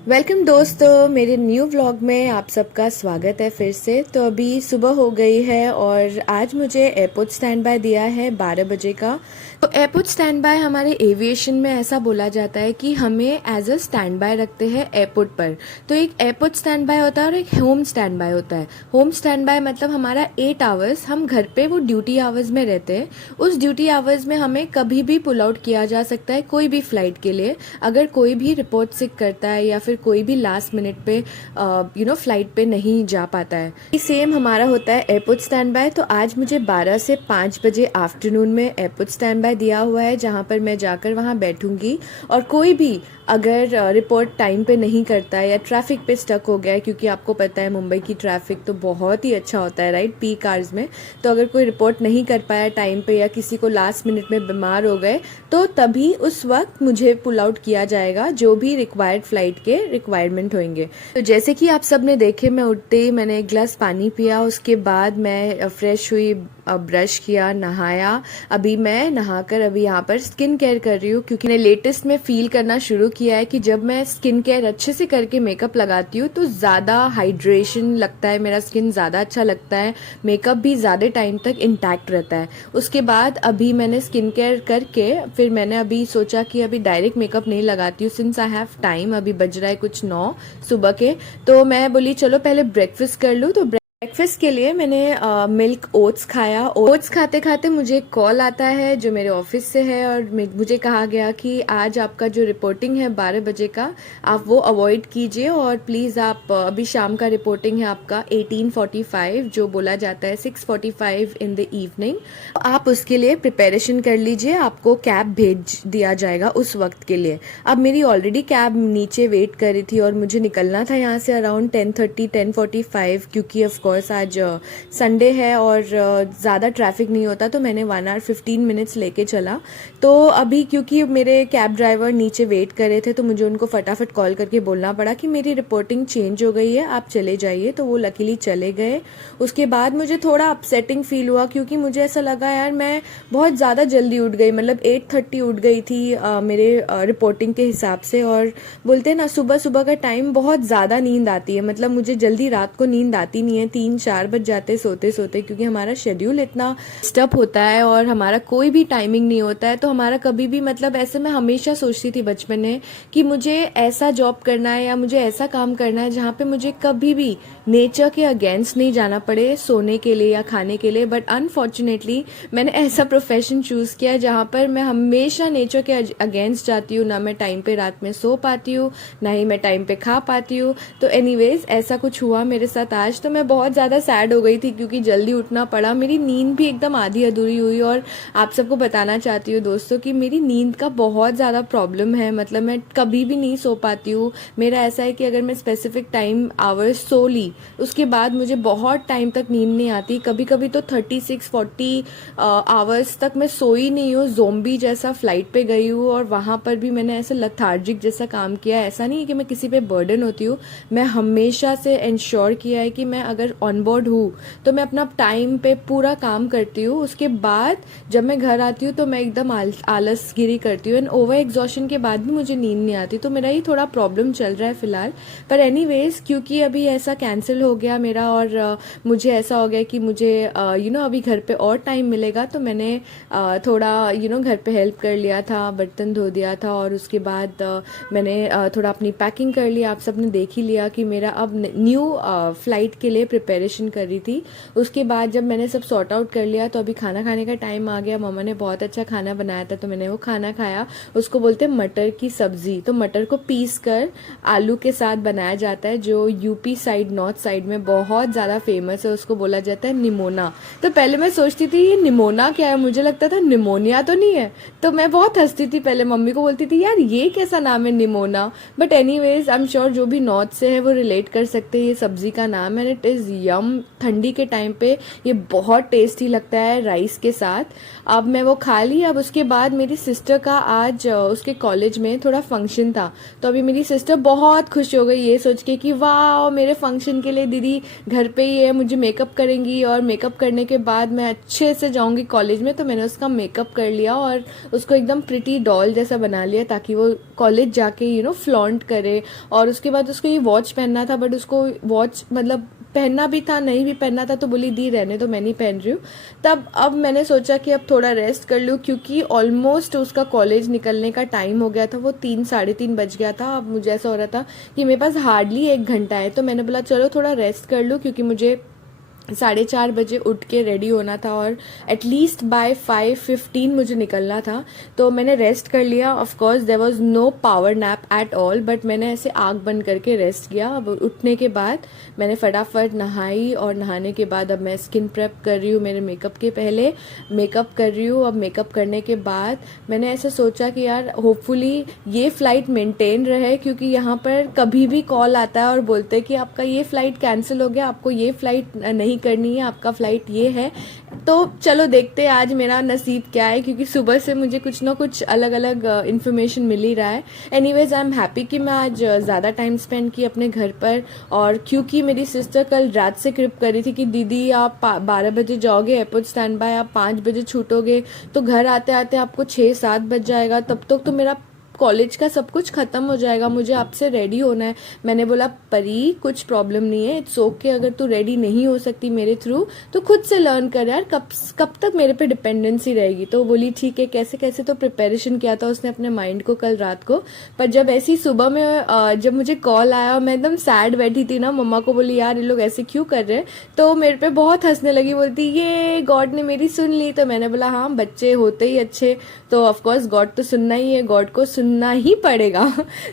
Welcome दोस्तों, मेरे new vlog में आप सबका स्वागत है फिर से। तो अभी सुबह हो गई है और आज मुझे एयरपोर्ट स्टैंड बाय दिया है 12 बजे का। तो एयरपोर्ट स्टैंड बाय हमारे एविएशन में ऐसा बोला जाता है कि हमें एज अ स्टैंड बाय रखते हैं एयरपोर्ट पर। तो एक एयरपोर्ट स्टैंड बाय होता है और एक होम स्टैंड बाय होता है। होम स्टैंड बाय मतलब हमारा 8 आवर्स हम घर पे वो ड्यूटी आवर्स में रहते हैं। उस ड्यूटी आवर्स में हमें कभी भी पुल आउट किया जा सकता है कोई भी फ्लाइट के लिए। अगर कोई भी रिपोर्ट सिक करता है या फिर कोई भी लास्ट मिनट पे फ्लाइट पे नहीं जा पाता है। सेम हमारा होता है एयरपोर्ट स्टैंड बाय। तो आज मुझे 12 से 5 बजे आफ्टरनून में एयरपोर्ट स्टैंड बाय दिया हुआ है, जहाँ पर मैं जाकर वहाँ बैठूंगी। और कोई भी अगर रिपोर्ट टाइम पे नहीं करता है या ट्रैफिक पे स्टक हो गया है, क्योंकि आपको पता है मुंबई की ट्रैफिक तो बहुत ही अच्छा होता है राइट, पीक आवर्स में। तो अगर कोई रिपोर्ट नहीं कर पाया टाइम पे या किसी को लास्ट मिनट में बीमार हो गए, तो तभी उस वक्त मुझे पुल आउट किया जाएगा जो भी रिक्वायर्ड फ्लाइट के रिक्वायरमेंट होंगे। तो जैसे कि आप सब ने देखे, मैं उठते ही मैंने एक गिलास पानी पिया, उसके बाद मैं फ्रेश हुई, ब्रश किया, नहाया। अभी मैं नहाकर अभी यहाँ पर स्किन केयर कर रही हूँ, क्योंकि मैंने लेटेस्ट में फील करना शुरू किया है कि जब मैं स्किन केयर अच्छे से करके मेकअप लगाती हूँ तो ज़्यादा हाइड्रेशन लगता है, मेरा स्किन ज़्यादा अच्छा लगता है, मेकअप भी ज़्यादा टाइम तक इंटैक्ट रहता है। उसके बाद अभी मैंने स्किन केयर करके फिर मैंने अभी सोचा कि अभी डायरेक्ट मेकअप नहीं लगाती हूँ, सिंस आई हैव टाइम। अभी बज रहा है कुछ 9 सुबह के। तो मैं बोली चलो पहले ब्रेकफास्ट कर लूँ। तो ब्रेकफास्ट के लिए मैंने मिल्क ओट्स खाया। ओट्स खाते खाते मुझे एक कॉल आता है जो मेरे ऑफिस से है, और मुझे कहा गया कि आज आपका जो रिपोर्टिंग है 12 बजे का, आप वो अवॉइड कीजिए और प्लीज़ आप अभी शाम का रिपोर्टिंग है आपका 18:45, जो बोला जाता है 6:45 इन द इवनिंग। आप उसके लिए प्रिपरेशन कर लीजिए, आपको कैब भेज दिया जाएगा उस वक्त के लिए। अब मेरी ऑलरेडी कैब नीचे वेट कर रही थी और मुझे निकलना था यहाँ से अराउंड 10:30 10:45, क्योंकि ऑफ कोर्स आज संडे है और ज़्यादा ट्रैफिक नहीं होता। तो मैंने 1 आवर 15 मिनट्स लेके चला। तो अभी क्योंकि मेरे कैब ड्राइवर नीचे वेट कर रहे थे, तो मुझे उनको फटाफट कॉल करके बोलना पड़ा कि मेरी रिपोर्टिंग चेंज हो गई है, आप चले जाइए। तो वो लकीली चले गए। उसके बाद मुझे थोड़ा अपसेटिंग फील हुआ, क्योंकि मुझे ऐसा लगा यार मैं बहुत ज़्यादा जल्दी उठ गई, मतलब 8:30 उठ गई थी मेरे रिपोर्टिंग के हिसाब से। और बोलते हैं ना, सुबह सुबह का टाइम बहुत ज़्यादा नींद आती है, मतलब मुझे जल्दी रात को नींद आती नहीं है, 3-4 बज जाते सोते सोते, क्योंकि हमारा शेड्यूल इतना स्टप होता है और हमारा कोई भी टाइमिंग नहीं होता है। तो हमारा कभी भी, मतलब ऐसे मैं हमेशा सोचती थी बचपन में कि मुझे ऐसा जॉब करना है या मुझे ऐसा काम करना है जहाँ पे मुझे कभी भी नेचर के अगेंस्ट नहीं जाना पड़े सोने के लिए या खाने के लिए। बट अनफॉर्चुनेटली मैंने ऐसा प्रोफेशन चूज़ किया जहाँ पर मैं हमेशा नेचर के अगेंस्ट जाती हूँ। ना मैं टाइम पे रात में सो पाती हूँ, ना ही मैं टाइम पे खा पाती हूँ। तो एनीवेज ऐसा कुछ हुआ मेरे साथ आज। तो मैं बहुत ज़्यादा सैड हो गई थी क्योंकि जल्दी उठना पड़ा, मेरी नींद भी एकदम आधी अधूरी हुई। और आप सबको बताना चाहती हूँ दोस्तों कि मेरी नींद का बहुत ज़्यादा प्रॉब्लम है, मतलब मैं कभी भी नहीं सो पाती हूँ। मेरा ऐसा है कि अगर मैं स्पेसिफिक टाइम आवर्स सो ली, उसके बाद मुझे बहुत टाइम तक नींद नहीं आती। कभी कभी तो 36-40 आवर्स तक मैं सोई नहीं हूँ, ज़ोंबी जैसा फ्लाइट पे गई हूँ। और वहाँ पर भी मैंने ऐसे लथार्जिक जैसा काम किया। ऐसा नहीं है कि मैं किसी पे बर्डन होती हूँ, मैं हमेशा से इंश्योर किया है कि मैं अगर ऑन बोर्ड हूँ तो मैं अपना टाइम पे पूरा काम करती हूँ। उसके बाद जब मैं घर आती हूँ तो मैं एकदम आलसगिरी करती हूँ, एंड ओवर एग्जॉशन के बाद भी मुझे नींद नहीं आती। तो मेरा ये थोड़ा प्रॉब्लम चल रहा है फिलहाल। पर एनीवेज, क्योंकि अभी ऐसा कैंसिल हो गया मेरा और मुझे ऐसा हो गया कि मुझे अभी घर पे और टाइम मिलेगा, तो मैंने थोड़ा घर पे हेल्प कर लिया था, बर्तन धो दिया था। और उसके बाद मैंने थोड़ा अपनी पैकिंग कर लिया। आप सब ने देख ही लिया कि मेरा अब न्यू फ्लाइट के लिए प्रिपरेशन कर रही थी। उसके बाद जब मैंने सब सॉर्ट आउट कर लिया तो अभी खाना खाने का टाइम आ गया। मम्मा ने बहुत अच्छा खाना बनाया था तो मैंने वो खाना खाया। उसको बोलते हैं मटर की सब्जी। तो मटर को पीस कर आलू के साथ बनाया जाता है, जो यूपी साइड, नॉर्थ साइड में बहुत ज़्यादा फेमस है। उसको बोला जाता है निमोना। तो पहले मैं सोचती थी ये निमोना क्या है, मुझे लगता था निमोनिया तो नहीं है। तो मैं बहुत हंसती थी, पहले मम्मी को बोलती थी यार ये कैसा नाम है nimona. But anyways I am sure जो भी नॉर्थ से है वो रिलेट कर सकते हैं ये सब्जी का नाम है, इट इज़ यम। ठंडी के टाइम पे ये बहुत टेस्टी लगता है राइस के साथ। अब मैं वो खा ली। अब उसके बाद मेरी सिस्टर का आज उसके कॉलेज में थोड़ा फंक्शन था, तो अभी मेरी सिस्टर बहुत खुश हो गई ये सोच के कि वाह, मेरे फंक्शन के लिए दीदी घर पे ही है, मुझे मेकअप करेंगी और मेकअप करने के बाद मैं अच्छे से जाऊंगी कॉलेज में। तो मैंने उसका मेकअप कर लिया और उसको एकदम प्रिटी डॉल जैसा बना लिया ताकि वो कॉलेज जाके फ्लॉन्ट करे। और उसके बाद उसको ये वॉच पहनना था, बट उसको वॉच मतलब पहनना भी था, नहीं भी पहनना था, तो बोली दी रहने तो मैं नहीं पहन रही हूँ। तब अब मैंने सोचा कि अब थोड़ा रेस्ट कर लूँ, क्योंकि ऑलमोस्ट उसका कॉलेज निकलने का टाइम हो गया था। वो 3 साढ़े 3 बज गया था। अब मुझे ऐसा हो रहा था कि मेरे पास हार्डली 1 घंटा है, तो मैंने बोला चलो थोड़ा रेस्ट कर लूँ, क्योंकि मुझे 4:30 बजे उठ के रेडी होना था और एटलीस्ट बाय 5:15 मुझे निकलना था। तो मैंने रेस्ट कर लिया। Of course there was no power nap at all, but मैंने ऐसे आँख बंद करके रेस्ट किया। अब उठने के बाद मैंने फटाफट नहाई और नहाने के बाद अब मैं स्किन प्रेप कर रही हूँ। मेरे मेकअप के पहले मेकअप कर रही हूँ। अब मेकअप करने के बाद मैंने ऐसे सोचा कि यार होपफुली ये फ़्लाइट मेंटेन रहे, क्योंकि यहाँ पर कभी भी कॉल आता है और बोलते हैं कि आपका ये फ़्लाइट कैंसिल हो गया, आपको ये फ़्लाइट नहीं करनी है, आपका फ्लाइट ये है। तो चलो देखते हैं आज मेरा नसीब क्या है, क्योंकि सुबह से मुझे कुछ ना कुछ अलग अलग इन्फॉर्मेशन मिल ही रहा है। एनीवेज आई एम हैप्पी कि मैं आज ज़्यादा टाइम स्पेंड की अपने घर पर। और क्योंकि मेरी सिस्टर कल रात से क्रिप कर रही थी कि दीदी आप 12 बजे जाओगे एयरपोर्ट स्टैंड बाय, आप 5 बजे छूटोगे, तो घर आते आते आपको 6-7 बज जाएगा, तब तक तो मेरा कॉलेज का सब कुछ खत्म हो जाएगा, मुझे आपसे रेडी होना है। मैंने बोला परी कुछ प्रॉब्लम नहीं है, इट्स ओके, अगर तू रेडी नहीं हो सकती मेरे थ्रू तो खुद से लर्न कर यार, कब तक मेरे पे डिपेंडेंसी रहेगी। तो बोली ठीक है। कैसे कैसे तो प्रिपरेशन किया था उसने अपने माइंड को कल रात को। पर जब ऐसी सुबह में जब मुझे कॉल आया और मैं एकदम सैड बैठी थी ना, मम्मा को बोली यार ये लोग ऐसे क्यों कर रहे हैं, तो मेरे पे बहुत हंसने लगी। बोलती ये गॉड ने मेरी सुन ली। तो मैंने बोला हाँ, बच्चे होते ही अच्छे, तो ऑफकोर्स गॉड तो सुनना ही है, गॉड को सुनना ही पड़ेगा।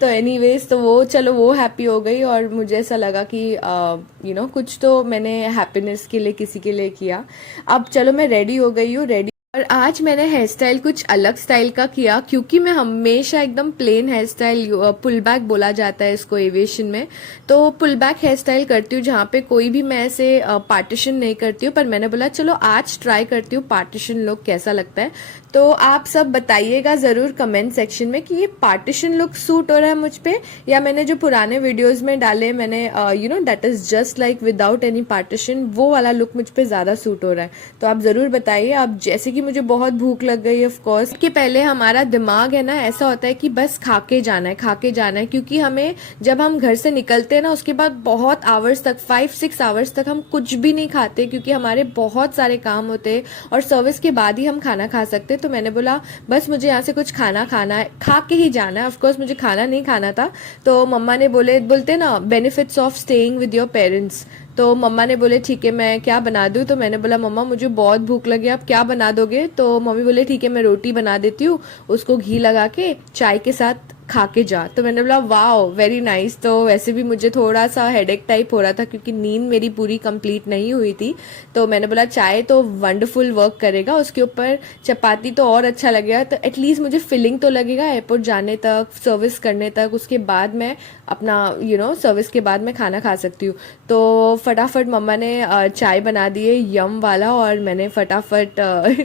तो एनीवेज तो वो चलो वो हैप्पी हो गई और मुझे ऐसा लगा कि कुछ तो मैंने हैप्पीनेस के लिए किसी के लिए किया। अब चलो मैं रेडी हो गई हूँ। रेडी और आज मैंने हेयर स्टाइल कुछ अलग स्टाइल का किया, क्योंकि मैं हमेशा एकदम plain hair style, pull back बोला जाता है इसको एविएशन में, तो पुल बैक हेयर स्टाइल करती हूँ जहाँ पे कोई भी मैं ऐसे पार्टीशन नहीं करती हूँ। पर मैंने बोला चलो आज ट्राई करती हूँ पार्टीशन लुक कैसा लगता है। तो आप सब बताइएगा ज़रूर कमेंट सेक्शन में कि ये पार्टीशन लुक सूट हो रहा है मुझ पे, या मैंने जो पुराने वीडियोज़ में डाले मैंने that is just like without any partition, वो वाला लुक मुझ पे ज़्यादा सूट हो रहा है। तो आप ज़रूर बताइए। अब जैसे कि मुझे बहुत भूख लग गई ऑफ कोर्स, कि पहले हमारा दिमाग है ना ऐसा होता है कि बस खा के जाना है, खा के जाना है, क्योंकि हमें जब हम घर से निकलते हैं ना उसके बाद बहुत आवर्स तक, 5-6 आवर्स तक हम कुछ भी नहीं खाते, क्योंकि हमारे बहुत सारे काम होते हैं और सर्विस के बाद ही हम खाना खा सकते। तो मैंने बोला बस मुझे यहाँ से कुछ खाना खाना है, खा के ही जाना है। ऑफ कोर्स मुझे खाना नहीं खाना था, तो मम्मा ने बोलते ना benefits of staying with your parents, तो मम्मा ने बोले ठीक है मैं क्या बना दूँ। तो मैंने बोला मम्मा मुझे बहुत भूख लगी, आप क्या बना दोगे। तो मम्मी बोले ठीक है मैं रोटी बना देती हूँ, उसको घी लगा के चाय के साथ खा के जा। तो मैंने बोला वाओ वेरी नाइस। तो वैसे भी मुझे थोड़ा सा हेडेक टाइप हो रहा था, क्योंकि नींद मेरी पूरी कंप्लीट नहीं हुई थी। तो मैंने बोला चाय तो वंडरफुल वर्क करेगा, उसके ऊपर चपाती तो और अच्छा लगेगा, तो एटलीस्ट मुझे फीलिंग तो लगेगा एयरपोर्ट जाने तक, सर्विस करने तक, उसके बाद मैं अपना सर्विस के बाद मैं खाना खा सकती हूँ। तो फटाफट मम्मा ने चाय बना दिए यम वाला, और मैंने फटाफट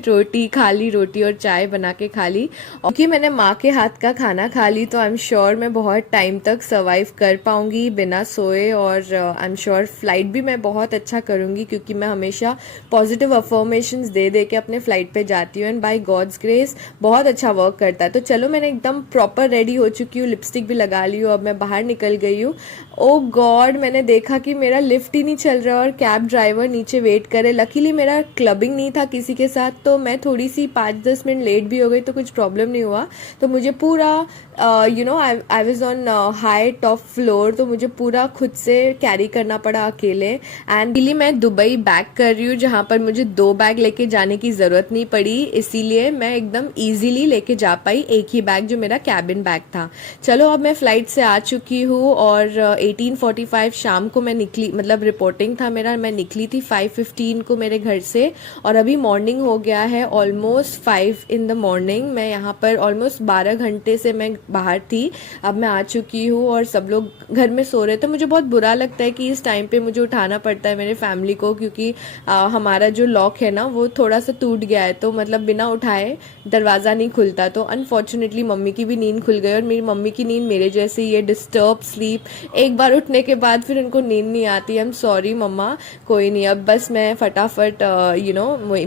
रोटी खा ली, रोटी और चाय बना के खा ली। क्योंकि मैंने माँ के हाथ का खाना खा ली तो आई एम श्योर मैं बहुत टाइम तक सर्वाइव कर पाऊंगी बिना सोए, और आई एम श्योर फ्लाइट भी मैं बहुत अच्छा करूंगी, क्योंकि मैं हमेशा पॉजिटिव अफर्मेशंस दे दे के अपने फ्लाइट पे जाती हूँ, एंड बाय गॉड्स ग्रेस बहुत अच्छा वर्क करता है। तो चलो मैंने एकदम प्रॉपर रेडी हो चुकी हूँ, लिपस्टिक भी लगा ली हूँ, अब मैं बाहर निकल गई हूँ। ओ गॉड, मैंने देखा कि मेरा लिफ्ट ही नहीं चल रहा और कैब ड्राइवर नीचे वेट करे। लकीली मेरा क्लबिंग नहीं था किसी के साथ, तो मैं थोड़ी सी 5-10 मिनट लेट भी हो गई, तो कुछ प्रॉब्लम नहीं हुआ। तो मुझे पूरा I was on high top floor, तो मुझे पूरा खुद से कैरी करना पड़ा अकेले। एंड मैं दुबई बैक कर रही हूँ, जहाँ पर मुझे 2 बैग लेके जाने की ज़रूरत नहीं पड़ी, इसीलिए मैं एकदम ईजिली लेके जा पाई एक ही बैग जो मेरा कैबिन बैग था। चलो अब मैं फ़्लाइट से आ चुकी हूँ और 18:45 शाम को मैं निकली, मतलब रिपोर्टिंग था मेरा, मैं निकली थी 5:15 को मेरे घर से, और अभी मॉर्निंग हो गया है ऑलमोस्ट 5 in the morning। मैं यहाँ पर ऑलमोस्ट 12 घंटे से मैं बाहर थी। अब मैं आ चुकी हूँ और सब लोग घर में सो रहे थे। मुझे बहुत बुरा लगता है कि इस टाइम पे मुझे उठाना पड़ता है मेरे फैमिली को, क्योंकि हमारा जो लॉक है ना वो थोड़ा सा टूट गया है, तो मतलब बिना उठाए दरवाज़ा नहीं खुलता। तो अनफॉर्चुनेटली मम्मी की भी नींद खुल गई और मेरी मम्मी की नींद मेरे जैसे ही है, डिस्टर्ब स्लीप। एक बार उठने के बाद फिर उनको नींद नहीं आती। आई एम सॉरी मम्मा, कोई नहीं। अब बस मैं फटाफट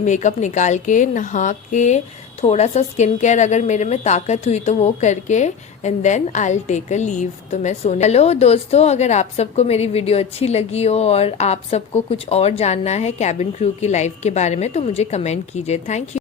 मेकअप निकाल के नहा के थोड़ा सा स्किन केयर अगर मेरे में ताकत हुई तो वो करके and then I will take a leave. तो मैं सोने। हेलो दोस्तों, अगर आप सबको मेरी वीडियो अच्छी लगी हो और आप सबको कुछ और जानना है कैबिन क्रू की लाइफ के बारे में तो मुझे कमेंट कीजिए। Thank you.